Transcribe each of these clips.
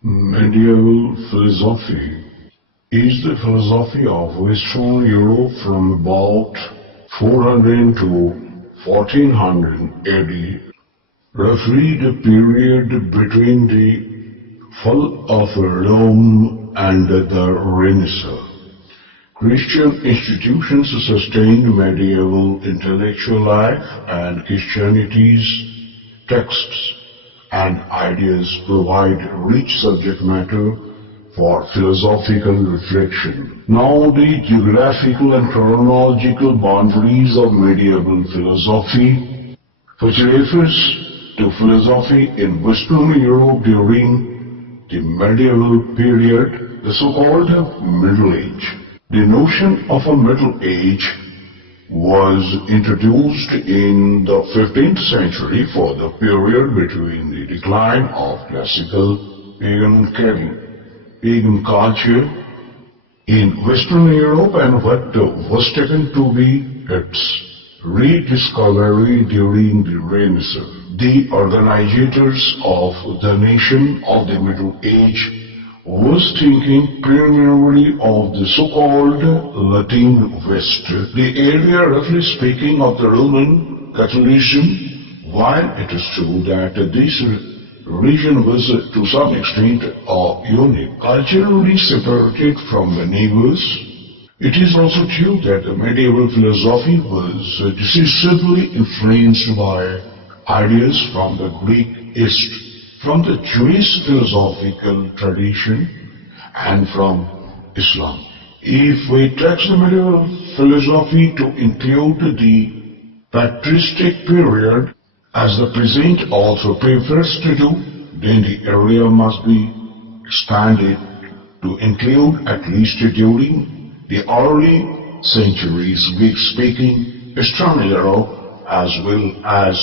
Medieval philosophy is the philosophy of Western Europe from about 400 to 1400 AD, roughly the period between the fall of Rome and the Renaissance. Christian institutions sustained medieval intellectual life, and Christianity's texts and ideas provide rich subject matter for philosophical reflection. Now the geographical and chronological boundaries of medieval philosophy, which refers to philosophy in Western Europe during the medieval period, the so-called Middle Age. The notion of a Middle Age was introduced in the 15th century for the period between the decline of classical pagan culture in Western Europe and what was taken to be its rediscovery during the Renaissance. The organizers of the nation of the Middle Age was thinking primarily of the so-called Latin West, the area roughly speaking of the Roman Catholicism, while it is true that this region was to some extent unique, culturally separated from the neighbors. It is also true that the medieval philosophy was decisively influenced by ideas from the Greek East, from the Jewish philosophical tradition, and from Islam. If we take the medieval philosophy to include the Patristic period, as the present author prefers to do, then the area must be expanded to include at least during the early centuries Greek-speaking Eastern Europe as well as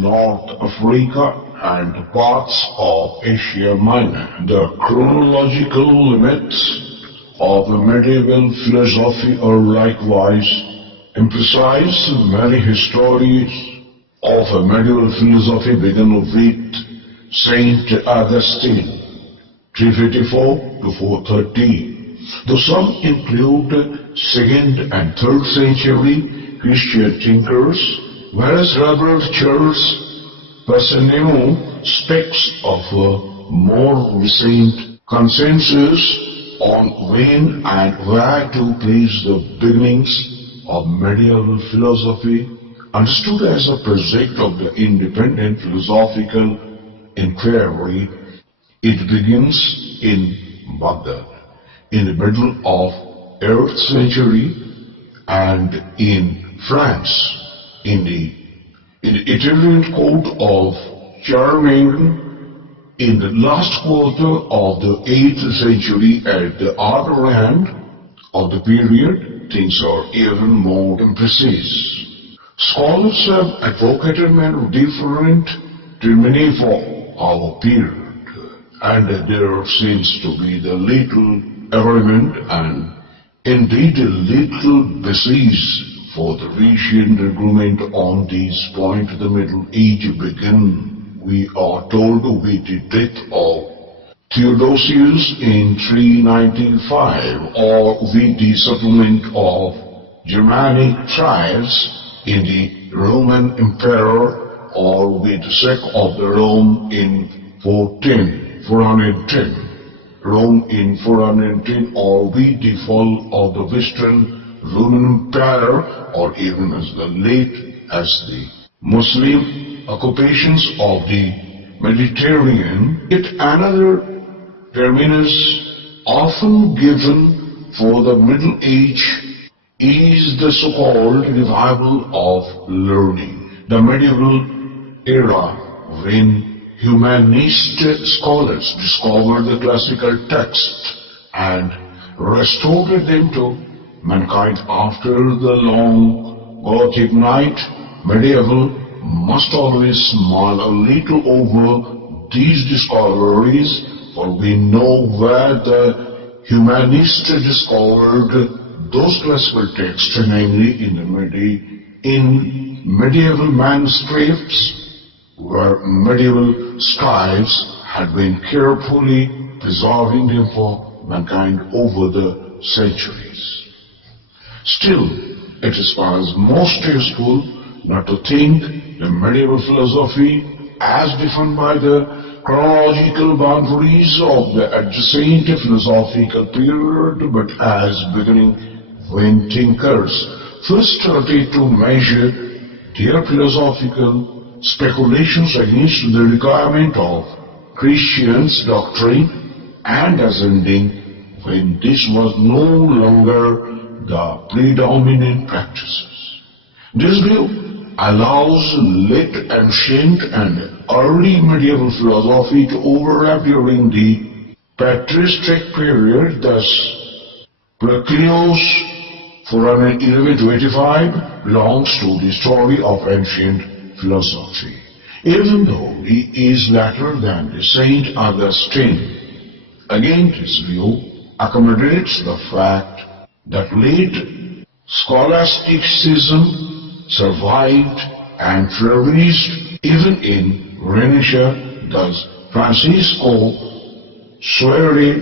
North Africa and parts of Asia Minor. The chronological limits of the medieval philosophy are likewise emphasized. Many historians of a medieval philosophy begin with Saint Augustine, 354 to 430, though some include 2nd and 3rd century Christian thinkers, whereas Robert Charles Passanino speaks of a more recent consensus on when and where to place the beginnings of medieval philosophy, understood as a project of the independent philosophical inquiry. It begins in Baghdad in the middle of 8th century and in France in the Italian court of Charlemagne in the last quarter of the 8th century. At the other end of the period, things are even more imprecise. Scholars have advocated many different termini for our period, and there seems to be the little agreement and indeed a little basis for the recent agreement on this point. The Middle Age began, we are told, with the death of Theodosius in 395, or with the settlement of Germanic tribes in the Roman Empire, or with the sack of the Rome in 410, Rome in 410, or with the fall of the Western Roman Empire, or even as late as the Muslim occupations of the Mediterranean. Yet another terminus often given for the Middle Age is the so-called revival of learning. The medieval era, when humanist scholars discovered the classical text and restored them to mankind after the long Gothic night. Medieval must always smile a little over these discoveries, for we know where the humanists discovered those classical texts, namely in medieval manuscripts, where medieval scribes had been carefully preserving them for mankind over the centuries. Still, it is perhaps most useful not to think the medieval philosophy as defined by the chronological boundaries of the adjacent philosophical period, but as beginning when thinkers first started to measure their philosophical speculations against the requirement of Christians' doctrine, and as ending when this was no longer the predominant practices. This view allows late ancient and early medieval philosophy to overlap during the Patristic period. Thus, Proclus, 411 to 85, belongs to the story of ancient philosophy, even though he is later than the Saint Augustine. Again, this view accommodates the fact that late scholasticism survived and flourished even in Renaissance. Thus, Francisco Suarez,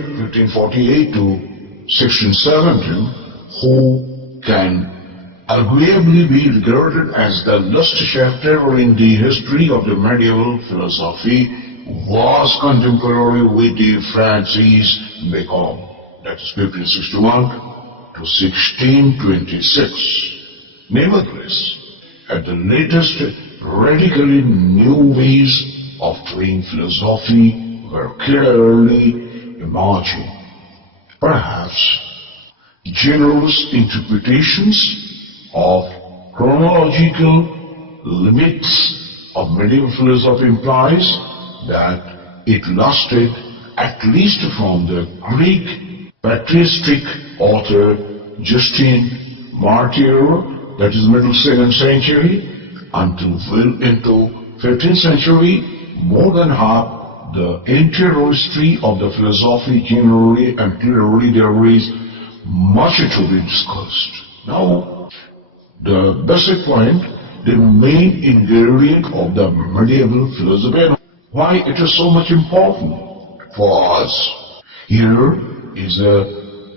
1548 to 1617, who can arguably be regarded as the last chapter in the history of the medieval philosophy, was contemporary with the Francis Bacon, that is 1561 to 1626. Nevertheless, at the latest, radically new ways of doing philosophy were clearly emerging. Perhaps generous interpretations of chronological limits of medieval philosophy implies that it lasted at least from the Greek patristic author Justin Martyr, that is middle 2nd century, until well into 15th century. More than half the entire history of the philosophy generally and clearly there is much to be discussed. Now, the basic point, the main ingredient of the medieval philosophy, why it is so much important for us. Here is a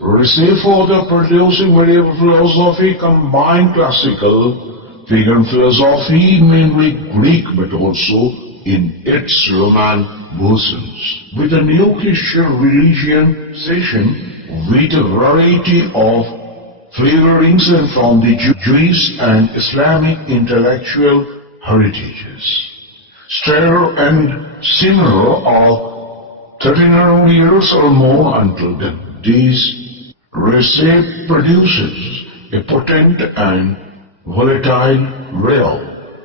recipe for the producing medieval philosophy, combined classical pagan philosophy, mainly Greek, but also in its Roman versions, with a new Christian religion session with a variety of flavorings and from the Jewish and Islamic intellectual heritages. Stereo and similar are 1300 years or more until then. This recipe produces a potent and volatile realm,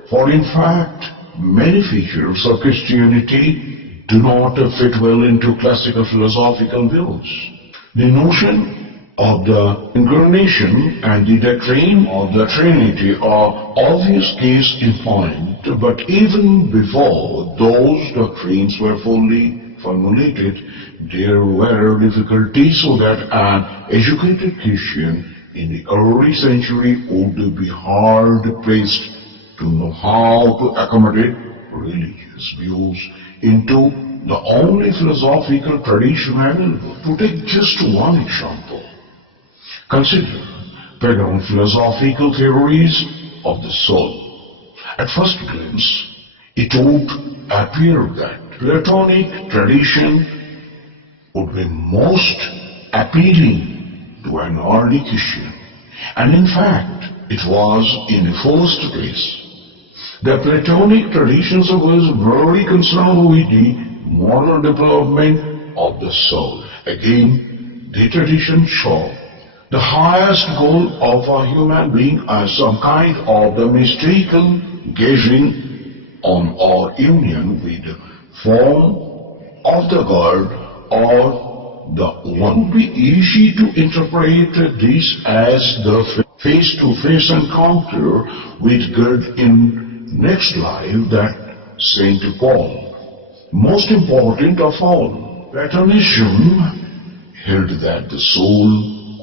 for in fact, many features of Christianity do not fit well into classical philosophical views. The notion of the incarnation and the doctrine of the Trinity are obvious case in point, but even before those doctrines were fully formulated, there were difficulties so that an educated Christian in the early century would be hard-pressed to know how to accommodate religious views into the only philosophical tradition available. To take just one example, consider pagan philosophical theories of the soul. At first glance, it would appear that Platonic tradition would be most appealing to an early Christian, and in fact, it was in the first place. The Platonic traditions was very concerned with the moral development of the soul. Again, the tradition showed the highest goal of a human being as some kind of the mystical gazing on our union with the form of the God or the one. It would be easy to interpret this as the face-to-face encounter with God in next life that Saint Paul. Most important of all, Platonism held that the soul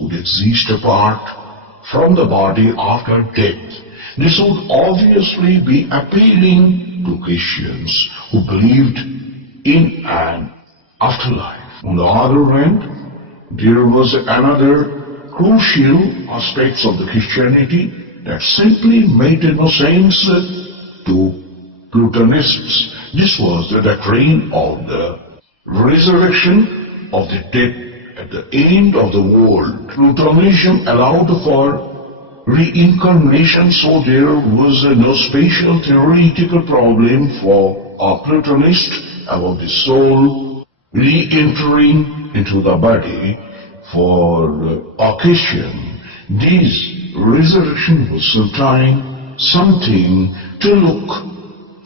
could exist apart from the body after death. This would obviously be appealing to Christians who believed in an afterlife. On the other hand, there was another crucial aspect of the Christianity that simply made no sense to Platonists. This was the doctrine of the resurrection of the dead at the end of the world. Platonism allowed for reincarnation, so there was no special theoretical problem for a Platonist about the soul re-entering into the body. For a Christian, this resurrection was something to look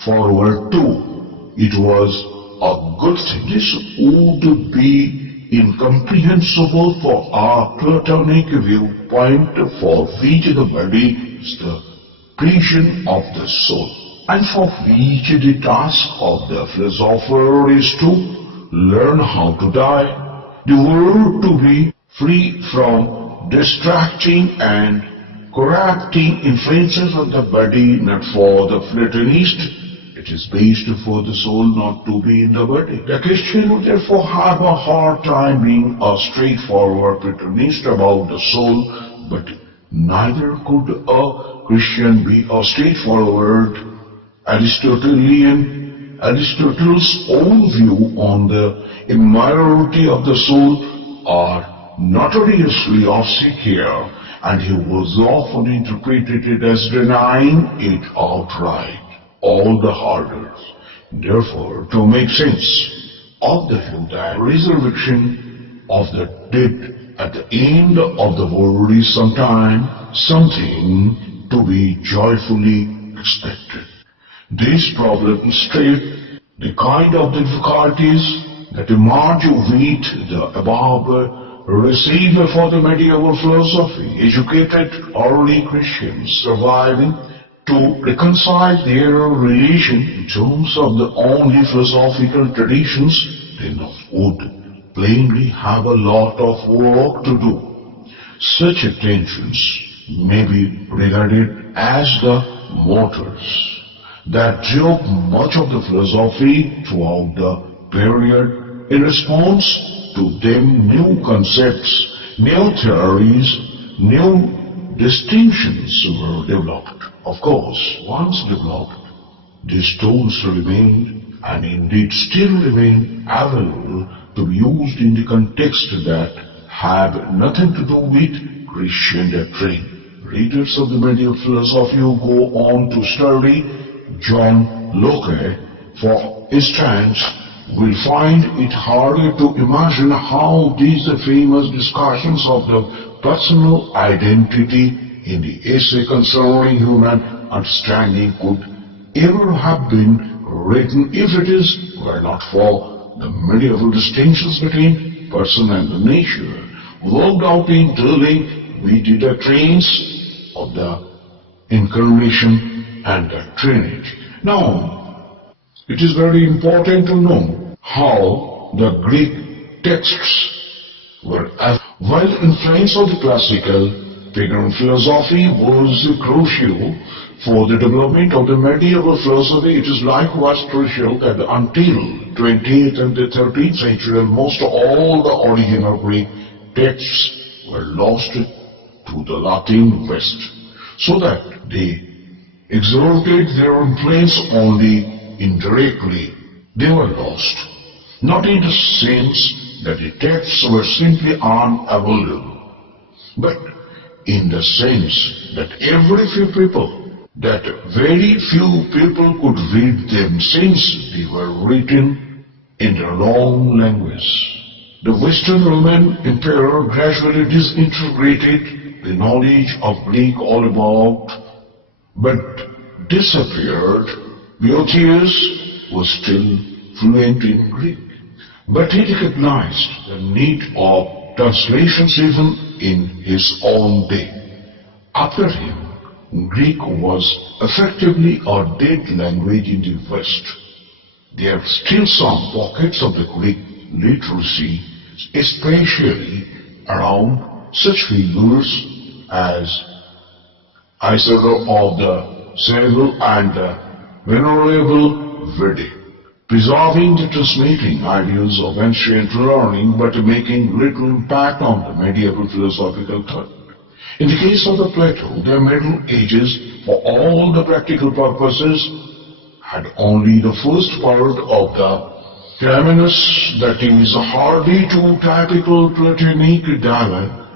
forward to. It was a good thing. This would be incomprehensible for our Platonic viewpoint, for which the body is the prison of the soul, and for which the task of the philosopher is to learn how to die, the world to be free from distracting and corrupting influences of the body. Not for the Platonist, it is based for the soul not to be in the body. The Christian would therefore have a hard time being a straightforward Platonist about the soul, but neither could a Christian be a straightforward Aristotelian. Aristotle's own view on the immortality of the soul are notoriously austere, and he was often interpreted as denying it outright. All the harder, therefore, to make sense of the view that resurrection of the dead at the end of the world is something to be joyfully expected. This problem illustrates the kind of difficulties that emerge with the above received for the medieval philosophy. Educated early Christians surviving to reconcile their religion in terms of the only philosophical traditions, they would plainly have a lot of work to do. Such tensions may be regarded as the motors that drove much of the philosophy throughout the period. In response to them, new concepts, new theories, new distinctions were developed. Of course, once developed, these tools remained, and indeed still remain, available to be used in the context that have nothing to do with Christian doctrine. Readers of the medieval philosophy who go on to study John Locke, for instance, will find it harder to imagine how these famous discussions of the personal identity in the essay concerning human understanding could ever have been written if it were not for the medieval distinctions between person and nature, worked out in dealing with the doctrines of the Incarnation and the Trinity. Now, it is very important to know how the Greek texts were. While influence of the classical pagan philosophy was crucial for the development of the medieval philosophy, it is likewise crucial that until 20th and the 13th century, almost all the original Greek texts were lost to the Latin West, so that they exerted their influence only indirectly. They were lost, not in the sense that the texts were simply unavailable, but in the sense that very few people could read them, since they were written in their own language. The Western Roman Empire gradually disintegrated the knowledge of Greek all about, but disappeared. Boethius was still fluent in Greek, but he recognized the need of translations even in his own day. After him, Greek was effectively a dead language in the West. There are still some pockets of the Greek literacy, especially around such figures as Isaacus of the Cerebral and the Venerable Vede. preserving the transmitting ideals of ancient learning but making little impact on the medieval philosophical thought. In the case of the Plato, the Middle Ages, for all the practical purposes, had only the first part of the terminus, that is hardly two typical Platonic dialogue,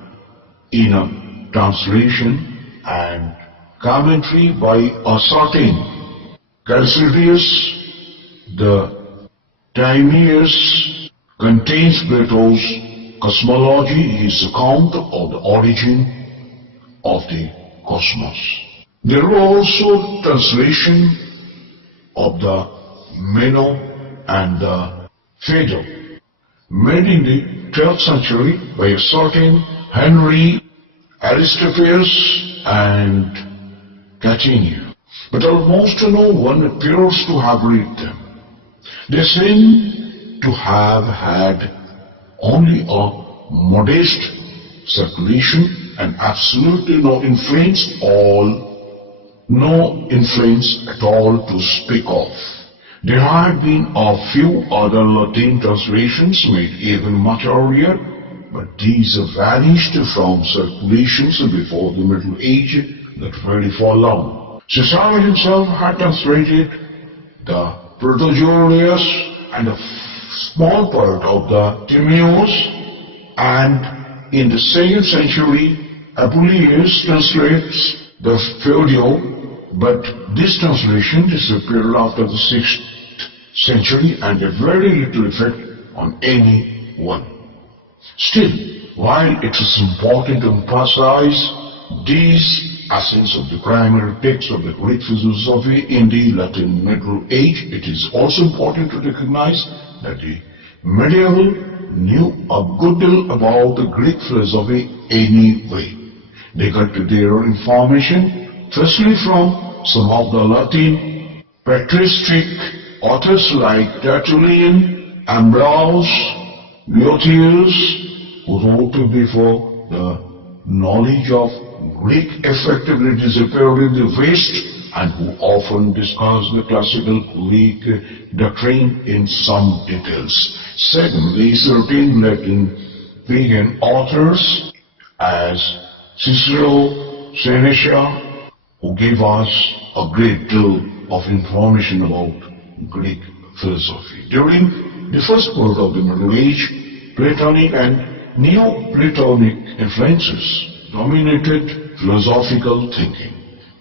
in a translation and commentary by a certain Calcidius. The Timaeus contains Plato's cosmology, his account of the origin of the cosmos. There were also translation of the Meno and the Phaedo, made in the 12th century by a certain Henry Aristophus and Catania. But almost no one appears to have read them. They seem to have had only a modest circulation and absolutely no influence at all to speak of. There had been a few other Latin translations made even much earlier, but these vanished from circulations before the Middle Age that very for long. Cicero himself had translated the Proto-Julius and a small part of the Timaeus, and in the 2nd century Apuleius translates the Phaedo, but this translation disappeared after the 6th century and had very little effect on anyone. Still, while it is important to emphasize these essence of the primary text of the Greek philosophy in the Latin Middle Age, it is also important to recognize that the medieval knew a good deal about the Greek philosophy anyway. They got their information firstly from some of the Latin patristic authors like Tertullian, Ambrose, Boethius, who wrote before the knowledge of Greek effectively disappeared in the West, and who often discuss the classical Greek doctrine in some details. Secondly, certain Latin pagan authors as Cicero, Seneca, who gave us a great deal of information about Greek philosophy. During the first part of the Middle Age, Platonic and Neoplatonic influences dominated philosophical thinking.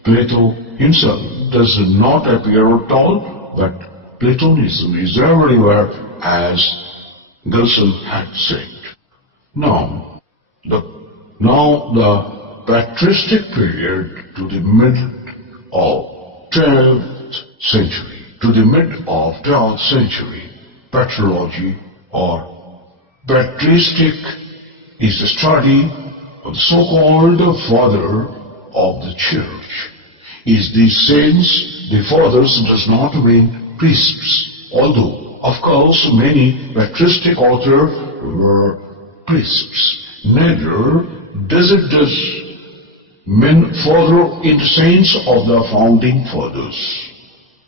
Plato himself does not appear at all, but Platonism is everywhere, as Gilson had said. Now the patristic period to the mid of 12th century, patrology or patristic is the study of the so-called father of the church. Is this sense the fathers does not mean priests, although of course many patristic authors were priests. Neither does it mean father in the sense of the founding fathers,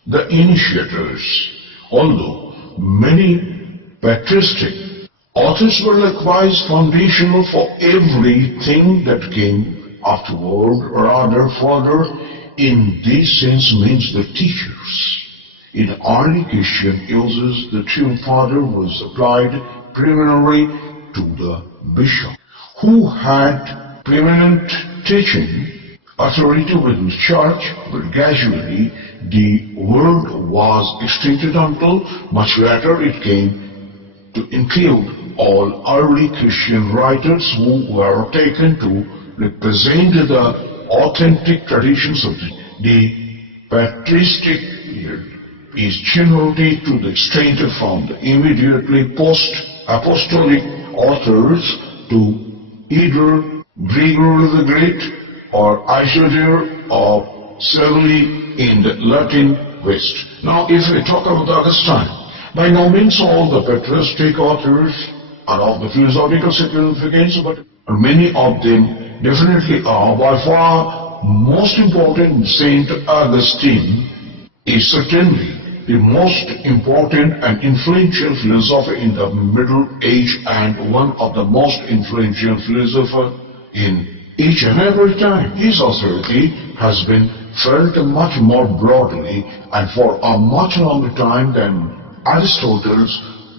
the initiators, although many patristic authors were likewise foundational for everything that came afterward. Rather, father in this sense means the teachers. In early Christian uses, the term father was applied primarily to the bishop, who had preeminent teaching authority within the church, but gradually the word was extended until much later it came to include all early Christian writers who were taken to represent the authentic traditions of the patristic period. Is generally to the extent from the immediately post-apostolic authors to either Gregory the Great or Isidore or Severly in the Latin West. Now, if we talk about Augustine, by no means all the patristic authors are of the philosophical significance, but many of them definitely are. By far most important, Saint Augustine is certainly the most important and influential philosopher in the Middle Age and one of the most influential philosophers in each and every time. His authority has been felt much more broadly and for a much longer time than Aristotle's,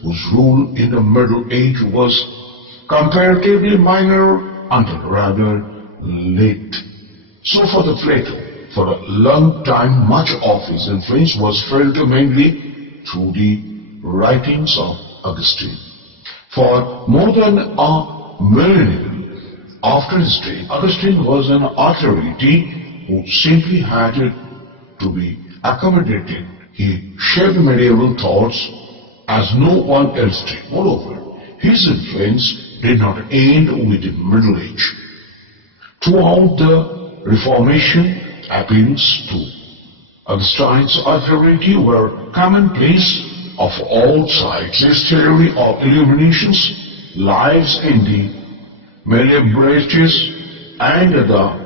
whose rule in the Middle Age was comparatively minor until rather late. So for the Plato, for a long time much of his influence was felt mainly through the writings of Augustine. For more than a millennium after his death, Augustine was an authority who simply had to be accommodated. He shaped medieval thoughts as no one else did. Moreover, his influence did not end with the Middle Age. Throughout the Reformation, appeals to Augustine's authority were commonplace of all sides. His theory of illuminations lies in the Malebrages and the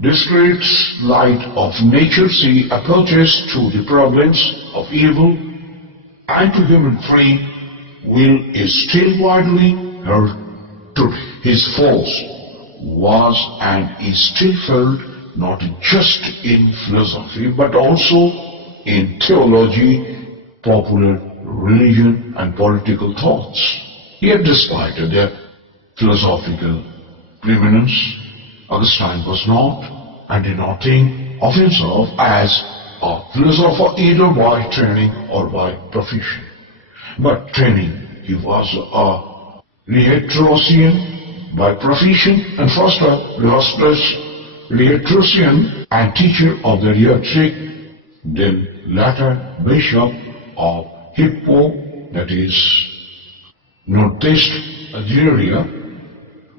discrete light of nature. He approaches to the problems of evil and to human free will is still widely heard today. His force was and is still felt not just in philosophy but also in theology, popular religion and political thoughts. Yet despite their philosophical preeminence, Augustine was not and did not think of himself as a philosopher either by training or by profession. But training, he was a rhetorician by profession, and first a rhetorician and teacher of the rhetoric, then latter bishop of Hippo, that is northeast Algeria,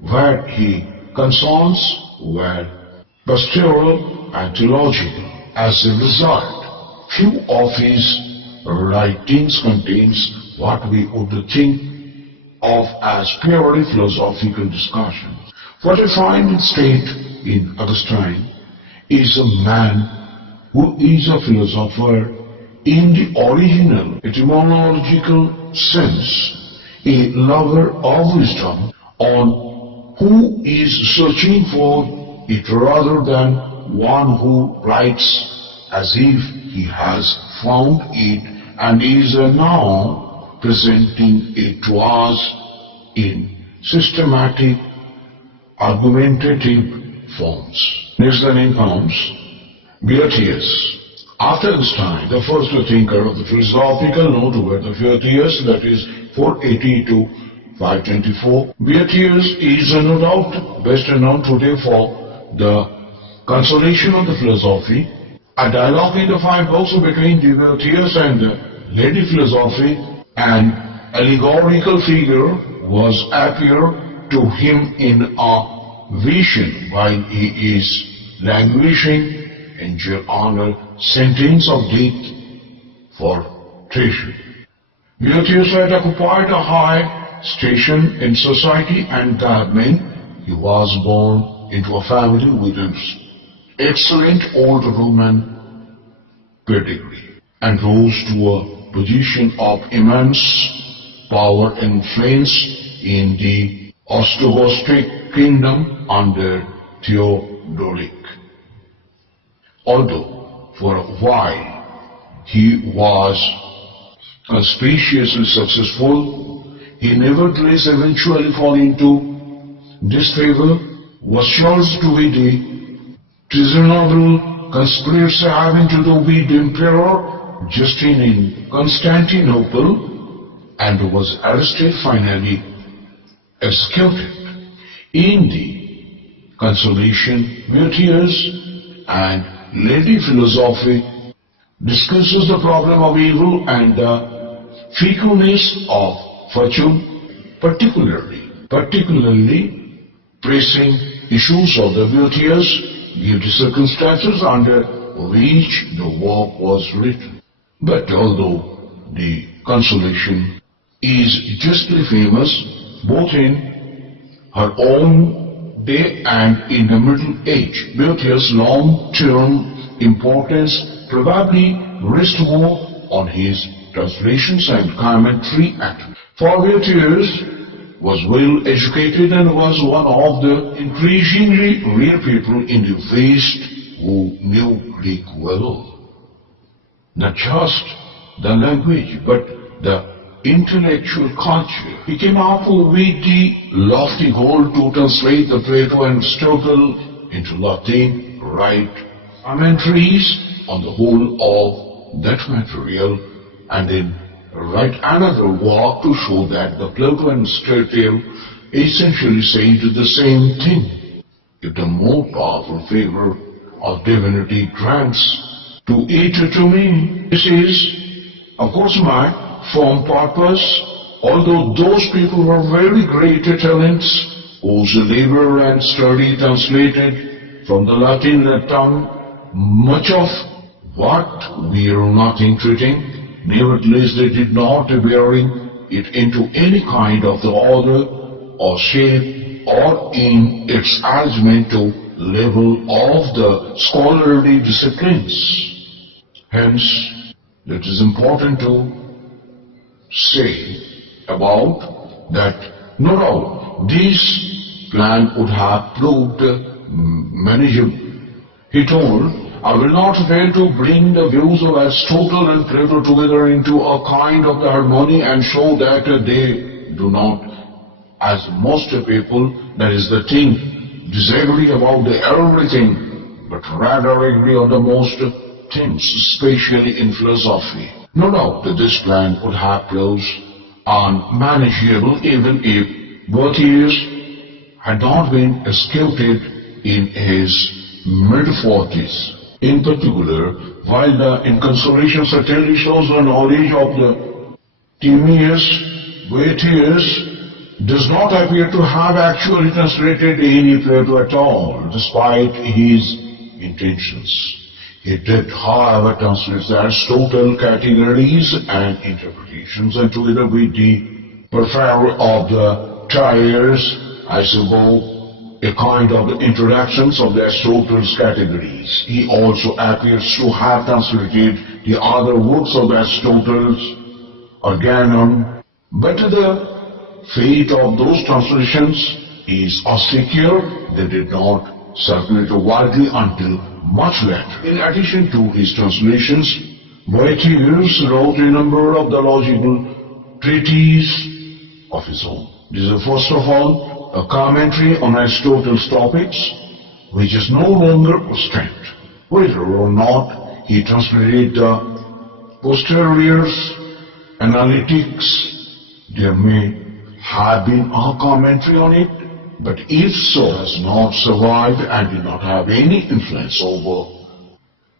where he concerns were pastoral and theological. As a result, few of his writings contains what we would think of as purely philosophical discussions. What I find instead in Augustine is a man who is a philosopher in the original etymological sense, a lover of wisdom, on who is searching for it rather than one who writes as if he has found it and is now presenting it to us in systematic, argumentative forms. Next then comes Boethius. After this time, the first thinker of the philosophical note were the Boethius, that is 480 to 524. Boethius is no doubt best known today for the consolation of the philosophy, a dialogue in the 5 books between the Boethius and the lady philosophy. An allegorical figure was appear to him in a vision while he is languishing in jail on a sentence of death for treason. Boethius had occupied a high station in society and government. He was born into a family with an excellent old Roman pedigree and rose to a position of immense power and influence in the Ostrogothric kingdom under Theodoric. Although for a while he was conspicuously successful, he nevertheless eventually fell into disfavor, was charged to be the treasonable conspiracy having to do with the Emperor Justine in Constantinople, and was arrested, finally executed. In the Consolation, Boethius and Lady Philosophy discusses the problem of evil and the fecundness of virtue, particularly pressing issues of the Boethius give the circumstances under which the work was written. But although the Consolation is justly famous both in her own day and in the Middle Age, Boethius' long-term importance probably rests more on his translations and commentary activity. Boethius was well educated and was one of the increasingly rare people in the West who knew Greek well. Not just the language, but the intellectual culture. He came up with the lofty goal to translate the Plato and Aristotle into Latin, write commentaries on the whole of that material, and then write another work to show that the Plato and Aristotle essentially said the same thing. If the more powerful favor of divinity grants to it to me, this is, of course, my firm purpose, although those people were very great talents, whose labor and study translated from the Latin tongue much of what we are not entreating. Nevertheless, they did not bearing it into any kind of the order or shape or in its arrangement to level of the scholarly disciplines. Hence, it is important to say about that no doubt this plan would have proved manageable. He told, I will not fail to bring the views of Aristotle and Plato together into a kind of harmony and show that they do not, as most people, that is the thing, disagree about everything, but rather agree on the most things, especially in philosophy. No doubt that this plan would have proved unmanageable even if Boethius had not been executed in his mid-40s. In particular, while the Inconsolation certainly shows the knowledge of the Timaeus, Boethius does not appear to have actually translated any Plato at all, despite his intentions. He did, however, translate the Aristotle categories and interpretations, and together with the periphery of the Tyres, I suppose, a kind of introductions of the Aristotle's categories. He also appears to have translated the other works of Aristotle's Organon, but the fate of those translations is obscure. They did not circulate widely until much later. In addition to his translations, Boethius wrote a number of the logical treatises of his own. This is first of all a commentary on Aristotle's topics, which is no longer extant. Whether or not he translated the posterior analytics, there may have been a commentary on it, but if so, has not survived and did not have any influence over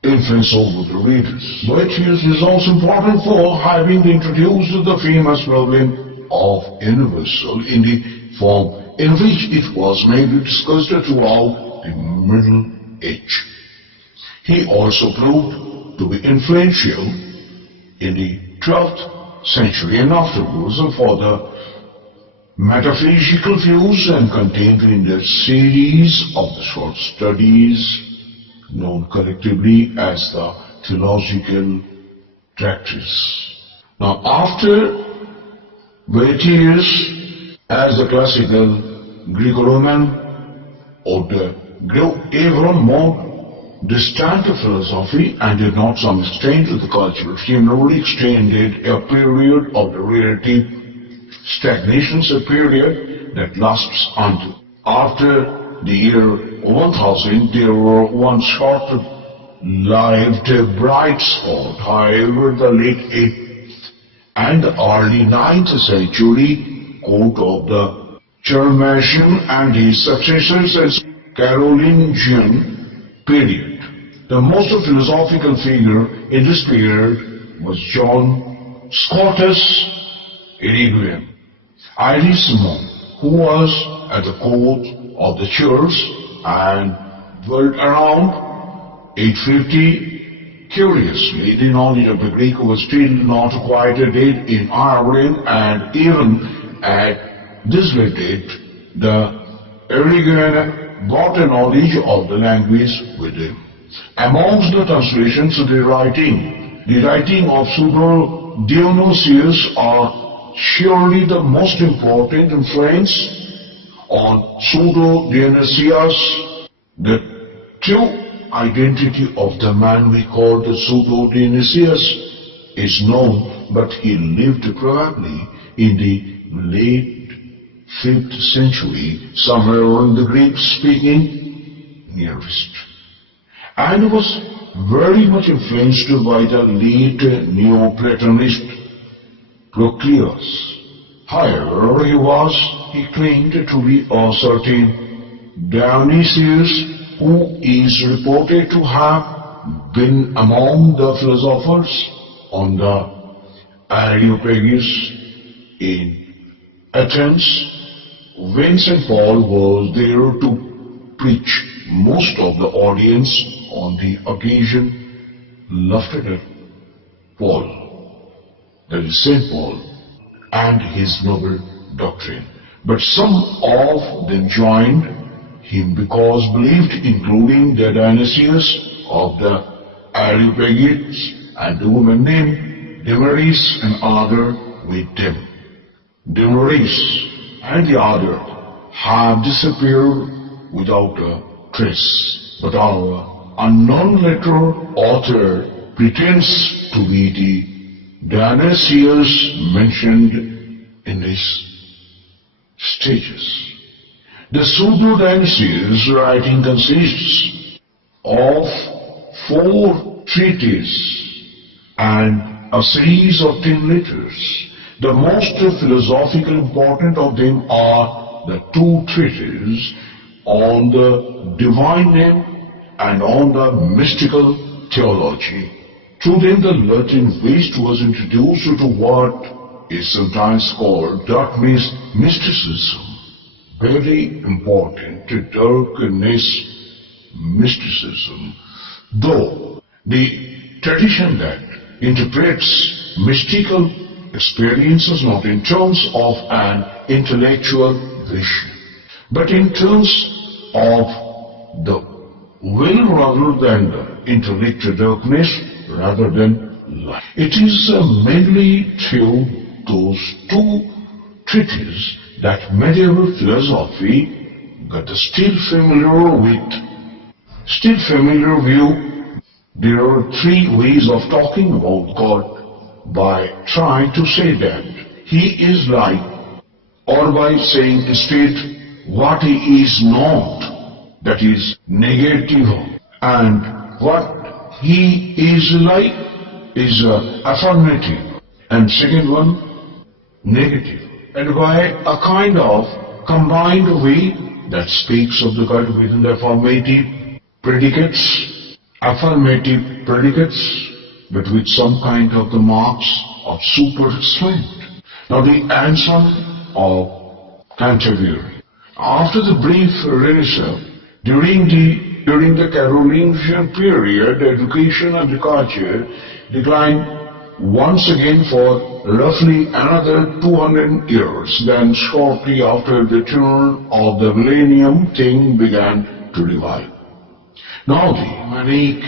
the readers. Boethius is also important for having introduced the famous problem of universal in the form in which it was mainly discussed throughout the Middle Age. He also proved to be influential in the 12th century and afterwards for the metaphysical views and contained in the series of the short studies known collectively as the Theological Treatise. Now, after Boethius, as the classical Greco-Roman would grow even more distant to philosophy and did not some extent to the culture, similarly extended a period of the relative stagnations, a period that lasts until after the year 1000. There were one short-lived bright spot. However, the late 8th and early 9th century court of the Charmassian and his successors as Carolingian period. The most philosophical figure in this period was John Scotus Eriguian, Irismon, who was at the court of the church and dwelt around 850. Curiously, the knowledge of the Greek was still not quite dead in Ireland, and even at this late date, the Eriguian brought a knowledge of the language with him. Amongst the translations of the writing the writing of Pseudo-Dionysius are surely the most important influence on Pseudo-Dionysius. The true identity of the man we call the Pseudo-Dionysius is known, but he lived probably in the late 5th century, somewhere in the Greek-speaking Near East, and was very much influenced by the late Neoplatonist Proclus. However, he claimed to be a certain Dionysius, who is reported to have been among the philosophers on the Areopagus in Athens, when St. Paul was there to preach. Most of the audience on the occasion laughed at Paul, that is St. Paul, and his noble doctrine. But some of them joined him because believed, including the Dionysius of the Areopagus and the woman named Damaris and other with them. Damaris and the other have disappeared without a trace, but our unknown letter author pretends to be the Dionysius mentioned in these stages. The Pseudo-Dionysius writing consists of 4 treatises and a series of 10 letters. The most philosophical important of them are the 2 treatises on the divine name and on the mystical theology. Through them the Latin waste was introduced to what is sometimes called darkness mysticism. Very important, darkness mysticism. Though the tradition that interprets mystical experiences not in terms of an intellectual vision, but in terms of the will rather than the intellectual darkness rather than light. It is mainly through those 2 treatises that medieval philosophy got a still familiar view. There are 3 ways of talking about God: by trying to say that He is light, or by saying instead what He is not, that is negative, and what He is like is affirmative, and second one negative. And by a kind of combined way that speaks of the God within the affirmative predicates, but with some kind of the marks of super strength. Now the Anselm of Canterbury. After the brief Renaissance, during the Carolingian period, education and culture declined once again for roughly another 200 years. Then shortly after the turn of the millennium, things began to revive. Now the manic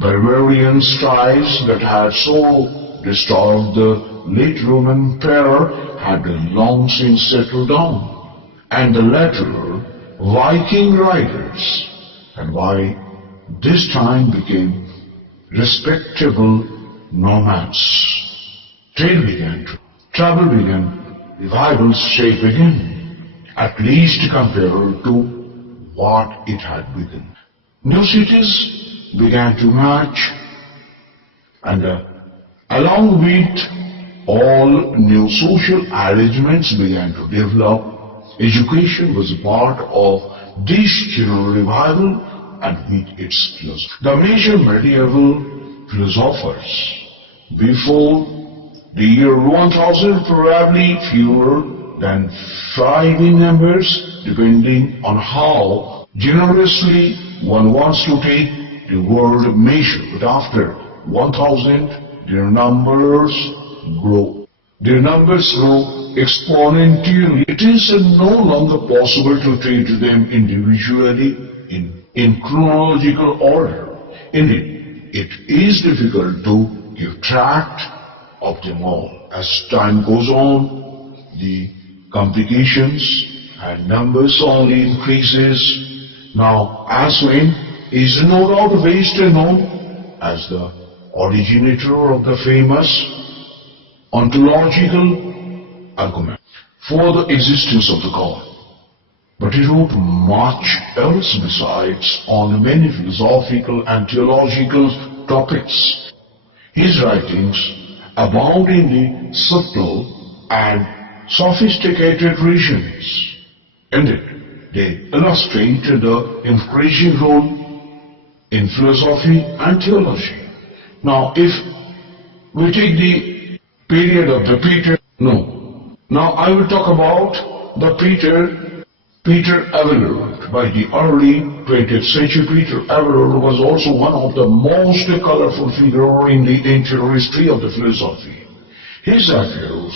barbarian strives that had so disturbed the late Roman Empire had long since settled down, and the latter Viking riders had by this time became respectable nomads. Trade began, travel began, revivals shape again, at least compared to what it had begun. New cities began to emerge, and along with all new social arrangements began to develop. Education was a part of this general revival, and with its philosophy. The major medieval philosophers before the year 1000, probably fewer than 5 in numbers, depending on how generously one wants to take the word measure. But after 1000, their numbers grow. Exponentially. It is no longer possible to treat them individually in chronological order. Indeed, it is difficult to give tract of them all. As time goes on, the complications and numbers only increases. Now, Aswin is no doubt based known as the originator of the famous ontological argument for the existence of the God. But he wrote much else besides on many philosophical and theological topics. His writings abound in the subtle and sophisticated regions. Indeed, they illustrate the increasing role in philosophy and theology. Now, if we take the period of the Now I will talk about the Peter Abelard. By the early 20th century, Peter Abelard was also one of the most colorful figures in the entire history of the philosophy. His affairs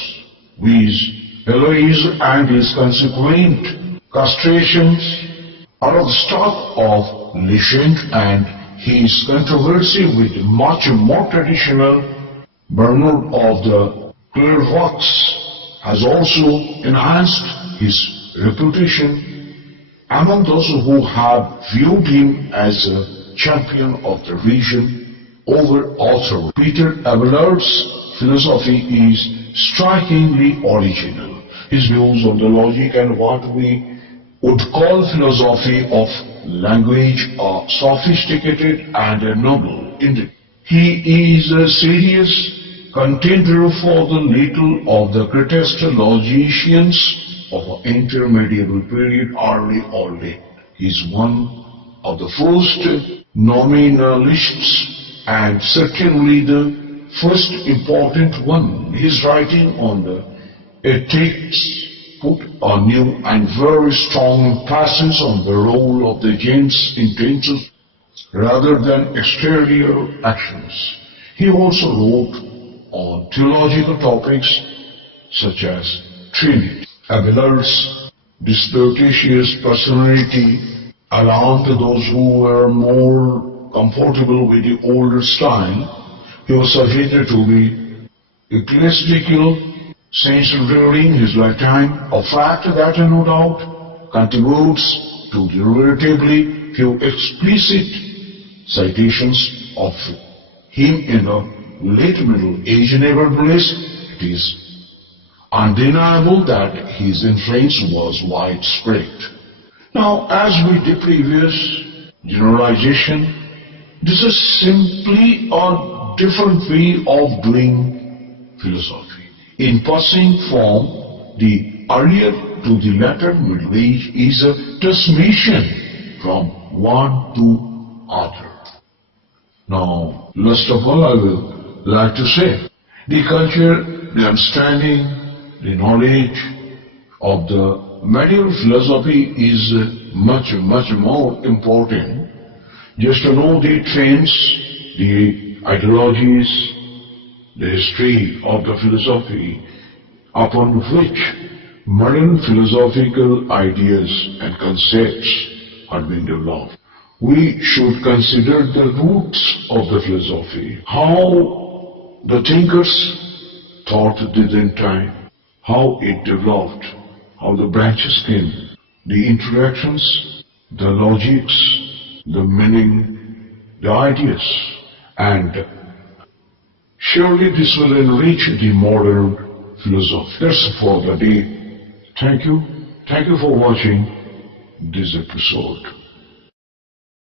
with Heloise and his consequent castrations are of the stock of legend, and his controversy with much more traditional Bernard of the Clairvaux has also enhanced his reputation among those who have viewed him as a champion of the region over author. Peter Abelard's philosophy is strikingly original. His views on the logic and what we would call philosophy of language are sophisticated and noble. Indeed, he is a serious contender for the title of the greatest logicians of the intermediate period, early or late. He is one of the first nominalists and certainly the first important one. His writing on the ethics put a new and very strong emphasis on the role of the gens intentions rather than exterior actions. He also wrote on theological topics such as Trinity. Abelard's disputatious personality alarmed those who were more comfortable with the older style. He was subjected to the ecclesiastical censure during his lifetime, a fact that no doubt contributes to the relatively few explicit citations of him in the late Middle Age. Nevertheless, it is undeniable that his influence was widespread. Now, as with the previous generalization, this is simply a different way of doing philosophy. In passing from the earlier to the latter Middle Age is a transmission from one to other. Now, last of all, I will like to say, the culture, the understanding, the knowledge of the medieval philosophy is much more important. Just to know the trends, the ideologies, the history of the philosophy upon which modern philosophical ideas and concepts are being developed. We should consider the roots of the philosophy, how the thinkers thought within time, how it developed, how the branches came, the interactions, the logics, the meaning, the ideas, and surely this will enrich the modern philosophy. That's for the day. Thank you. Thank you for watching this episode.